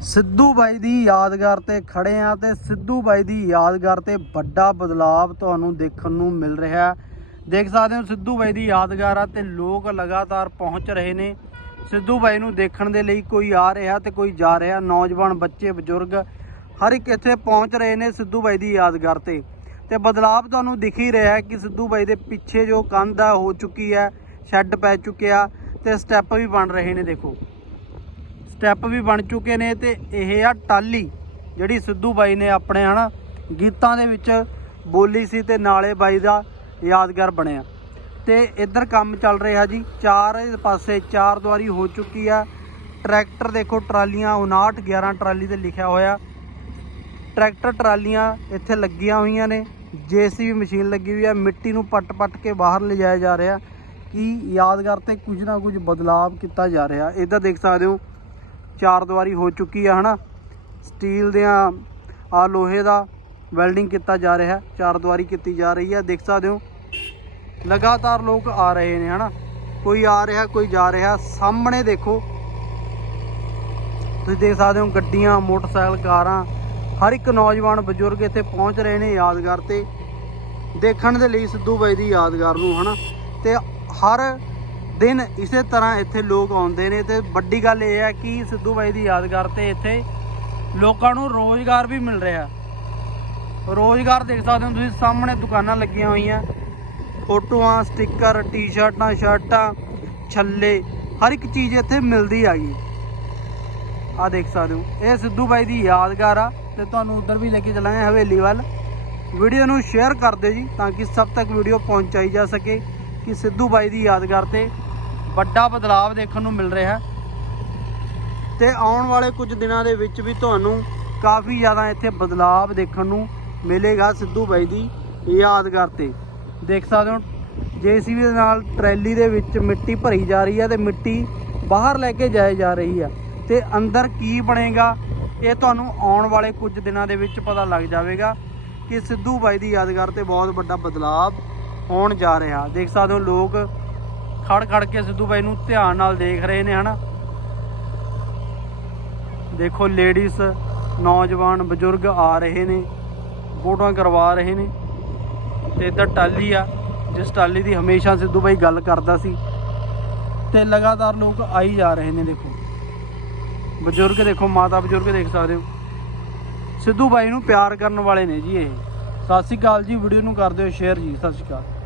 ਸਿੱਧੂ ਬਾਈ ਦੀ ਯਾਦਗਾਰ ਤੇ ਖੜੇ ਆ ਤੇ ਸਿੱਧੂ ਬਾਈ ਦੀ ਯਾਦਗਾਰ ਤੇ ਵੱਡਾ ਬਦਲਾਵ ਤੁਹਾਨੂੰ ਦੇਖਣ ਨੂੰ ਮਿਲ ਰਿਹਾ ਦੇਖ ਸਕਦੇ ਹੋ ਸਿੱਧੂ ਬਾਈ ਦੀ ਯਾਦਗਾਰ ਆ ਤੇ ਲੋਕ ਲਗਾਤਾਰ ਪਹੁੰਚ ਰਹੇ ਨੇ। ਸਿੱਧੂ ਬਾਈ ਨੂੰ ਦੇਖਣ ਦੇ ਲਈ ਕੋਈ ਆ ਰਿਹਾ ਤੇ ਕੋਈ ਜਾ ਰਿਹਾ। ਨੌਜਵਾਨ, ਬੱਚੇ, ਬਜ਼ੁਰਗ ਹਰ ਇੱਕ ਇੱਥੇ ਪਹੁੰਚ ਰਹੇ ਨੇ ਸਿੱਧੂ ਬਾਈ ਦੀ ਯਾਦਗਾਰ ਤੇ। ਤੇ ਬਦਲਾਵ ਤੁਹਾਨੂੰ ਦਿਖ ਹੀ ਰਿਹਾ ਹੈ ਕਿ ਸਿੱਧੂ ਬਾਈ ਦੇ ਪਿੱਛੇ ਜੋ ਕੰਧ ਆ, ਹੋ ਚੁੱਕੀ ਹੈ, ਸ਼ੈੱਡ ਪੈ ਚੁੱਕਿਆ ਤੇ ਸਟੈਪ ਵੀ ਬਣ ਰਹੇ ਨੇ, ਦੇਖੋ। ਸਟੈਪ ਵੀ ਬਣ ਚੁੱਕੇ ਨੇ ਤੇ ਇਹ ਆ ਟਾਲੀ ਜਿਹੜੀ ਸਿੱਧੂ ਬਾਈ ਨੇ ਆਪਣੇ ਹਨਾ ਗੀਤਾਂ ਦੇ ਵਿੱਚ ਬੋਲੀ ਸੀ ਤੇ ਨਾਲੇ ਬਾਈ ਦਾ ਯਾਦਗਾਰ ਬਣਿਆ। ਤੇ ਇੱਧਰ ਕੰਮ ਚੱਲ ਰਿਹਾ ਜੀ, ਚਾਰ ਪਾਸੇ ਚਾਰ ਦੁਆਰੀ ਹੋ ਚੁੱਕੀ ਆ। ਟਰੈਕਟਰ ਦੇਖੋ, ਟਰਾਲੀਆਂ 59 11 ਟਰਾਲੀ ਤੇ ਲਿਖਿਆ ਹੋਇਆ। ਟਰੈਕਟਰ ਟਰਾਲੀਆਂ ਇੱਥੇ ਲੱਗੀਆਂ ਹੋਈਆਂ ਨੇ, ਜੀਸੀਬੀ ਮਸ਼ੀਨ ਲੱਗੀ ਹੋਈ ਆ, ਮਿੱਟੀ ਨੂੰ ਪੱਟ-ਪੱਟ ਕੇ ਬਾਹਰ ਲਿਜਾਇਆ ਜਾ ਰਿਹਾ। ਕਿ ਯਾਦਗਾਰ ਤੇ ਕੁਝ ਨਾ ਕੁਝ ਬਦਲਾਵ ਕੀਤਾ ਜਾ ਰਿਹਾ। ਇੱਧਰ ਦੇਖ ਸਕਦੇ ਹੋ ਚਾਰ ਦੀਵਾਰੀ ਹੋ ਚੁੱਕੀ ਆ, ਹਨਾ? ਸਟੀਲ ਦੀਆਂ ਆ ਲੋਹੇ ਦਾ ਵੈਲਡਿੰਗ ਕੀਤਾ ਜਾ ਰਿਹਾ, ਚਾਰ ਦੀਵਾਰੀ ਕੀਤੀ ਜਾ ਰਹੀ ਹੈ ਦੇਖ ਸਕਦੇ ਹੋ। ਲਗਾਤਾਰ ਲੋਕ ਆ ਰਹੇ ਨੇ, ਹਨਾ? ਕੋਈ ਆ ਰਿਹਾ, ਕੋਈ ਜਾ ਰਿਹਾ, ਸਾਹਮਣੇ ਦੇਖੋ। ਤੁਸੀਂ ਦੇਖ ਸਕਦੇ ਹੋ ਗੱਡੀਆਂ, ਮੋਟਰਸਾਈਕਲ, ਕਾਰਾਂ, ਹਰ ਇੱਕ ਨੌਜਵਾਨ ਬਜ਼ੁਰਗ ਇੱਥੇ ਪਹੁੰਚ ਰਹੇ ਨੇ ਯਾਦਗਾਰ ਤੇ। ਦੇਖਣ ਦੇ ਲਈ ਸਿੱਧੂ ਬਾਈ ਦੀ ਯਾਦਗਾਰ ਨੂੰ, ਹਨਾ? ਤੇ ਹਰ ਦਿਨ ਇਸੇ ਤਰ੍ਹਾਂ ਇੱਥੇ ਲੋਕ ਆਉਂਦੇ ਨੇ ਤੇ ਵੱਡੀ ਗੱਲ ਇਹ ਹੈ ਕਿ ਸਿੱਧੂ ਬਾਈ ਦੀ ਯਾਦਗਾਰ ਤੇ ਇੱਥੇ ਲੋਕਾਂ ਨੂੰ ਰੋਜ਼ਗਾਰ ਵੀ ਮਿਲ ਰਿਹਾ। ਰੋਜ਼ਗਾਰ ਦੇਖ ਸਕਦੇ ਹੋ ਤੁਸੀਂ, ਸਾਹਮਣੇ ਦੁਕਾਨਾਂ ਲੱਗੀਆਂ ਹੋਈਆਂ। ਫੋਟੋਆਂ ਸਟicker ਟੀ-ਸ਼ਰਟਾਂ, ਸ਼ਰਟਾਂ, ਛੱਲੇ, ਹਰ ਇੱਕ ਚੀਜ਼ ਇੱਥੇ ਮਿਲਦੀ ਆਗੀ ਆ ਦੇਖ ਸਕਦੇ ਹੋ, ਇਹ ਸਿੱਧੂ ਬਾਈ ਦੀ ਯਾਦਗਾਰ ਆ ਤੇ ਤੁਹਾਨੂੰ ਉਧਰ ਵੀ ਲੈ ਕੇ ਚੱਲਾਂਗੇ ਹਵੇਲੀ ਵੱਲ। ਵੀਡੀਓ ਨੂੰ ਸ਼ੇਅਰ ਕਰ ਦਿਓ ਜੀ, ਤਾਂ ਕਿ ਸਭ ਤੱਕ ਵੀਡੀਓ ਪਹੁੰਚਾਈ ਜਾ ਸਕੇ ਕਿ ਸਿੱਧੂ ਬਾਈ ਦੀ ਯਾਦਗਾਰ ਤੇ ਵੱਡਾ ਬਦਲਾਵ ਦੇਖਣ ਨੂੰ ਮਿਲ ਰਿਹਾ। ਹੈ ਤੇ ਆਉਣ ਵਾਲੇ ਕੁਝ ਦਿਨਾਂ ਦੇ ਵਿੱਚ ਵੀ ਤੁਹਾਨੂੰ ਕਾਫੀ ਜ਼ਿਆਦਾ ਇੱਥੇ ਬਦਲਾਵ ਦੇਖਣ ਨੂੰ ਮਿਲੇਗਾ ਸਿੱਧੂ ਬਾਈ ਦੀ ਯਾਦਗਾਰ ਤੇ। ਦੇਖ ਸਕਦੇ ਹੋ, ਜੀਸੀਬੀ ਦੇ ਨਾਲ ਟਰੈਲੀ ਦੇ ਵਿੱਚ ਮਿੱਟੀ ਭਰੀ ਜਾ ਰਹੀ ਹੈ ਤੇ ਮਿੱਟੀ ਬਾਹਰ ਲੈ ਕੇ ਜਾਈ ਜਾ ਰਹੀ ਹੈ ਤੇ ਅੰਦਰ ਕੀ ਬਣੇਗਾ, ਇਹ ਤੁਹਾਨੂੰ ਆਉਣ ਵਾਲੇ ਕੁਝ ਦਿਨਾਂ ਦੇ ਵਿੱਚ ਪਤਾ ਲੱਗ ਜਾਵੇਗਾ ਕਿ ਸਿੱਧੂ ਬਾਈ ਦੀ ਯਾਦਗਾਰ ਤੇ ਬਹੁਤ ਵੱਡਾ ਬਦਲਾਵ ਹੋਣ ਜਾ ਰਿਹਾ। ਦੇਖ ਸਕਦੇ ਹੋ, ਲੋਕ ਖੜ ਖੜ ਕੇ ਸਿੱਧੂ ਬਾਈ ਨੂੰ ਧਿਆਨ ਨਾਲ ਦੇਖ ਰਹੇ ਨੇ, ਹਨਾ? ਦੇਖੋ ਲੇਡੀਜ਼ ਨੌਜਵਾਨ, ਬਜ਼ੁਰਗ ਆ ਰਹੇ ਨੇ ਫੋਟੋਆਂ ਕਰਵਾ ਰਹੇ ਨੇ। ਤੇ ਇੱਧਰ ਟਾਲੀ ਆ, ਜਿਸ ਟਾਲੀ ਦੀ ਹਮੇਸ਼ਾ ਸਿੱਧੂ ਬਾਈ ਗੱਲ ਕਰਦਾ ਸੀ। ਤੇ ਲਗਾਤਾਰ ਲੋਕ ਆਈ ਜਾ ਰਹੇ ਨੇ, ਦੇਖੋ। ਬਜ਼ੁਰਗ ਦੇਖੋ, ਮਾਤਾ ਬਜ਼ੁਰਗ ਦੇਖ ਸਕਦੇ ਹੋ। ਸਿੱਧੂ ਬਾਈ ਨੂੰ ਪਿਆਰ ਕਰਨ ਵਾਲੇ ਨੇ ਜੀ ਇਹ। ਸਤਿ ਸ਼੍ਰੀ ਅਕਾਲ ਜੀ ਵੀਡੀਓ ਨੂੰ ਕਰ ਦਿਓ ਸ਼ੇਅਰ ਜੀ, ਸਤਿ ਸ਼੍ਰੀ ਅਕਾਲ।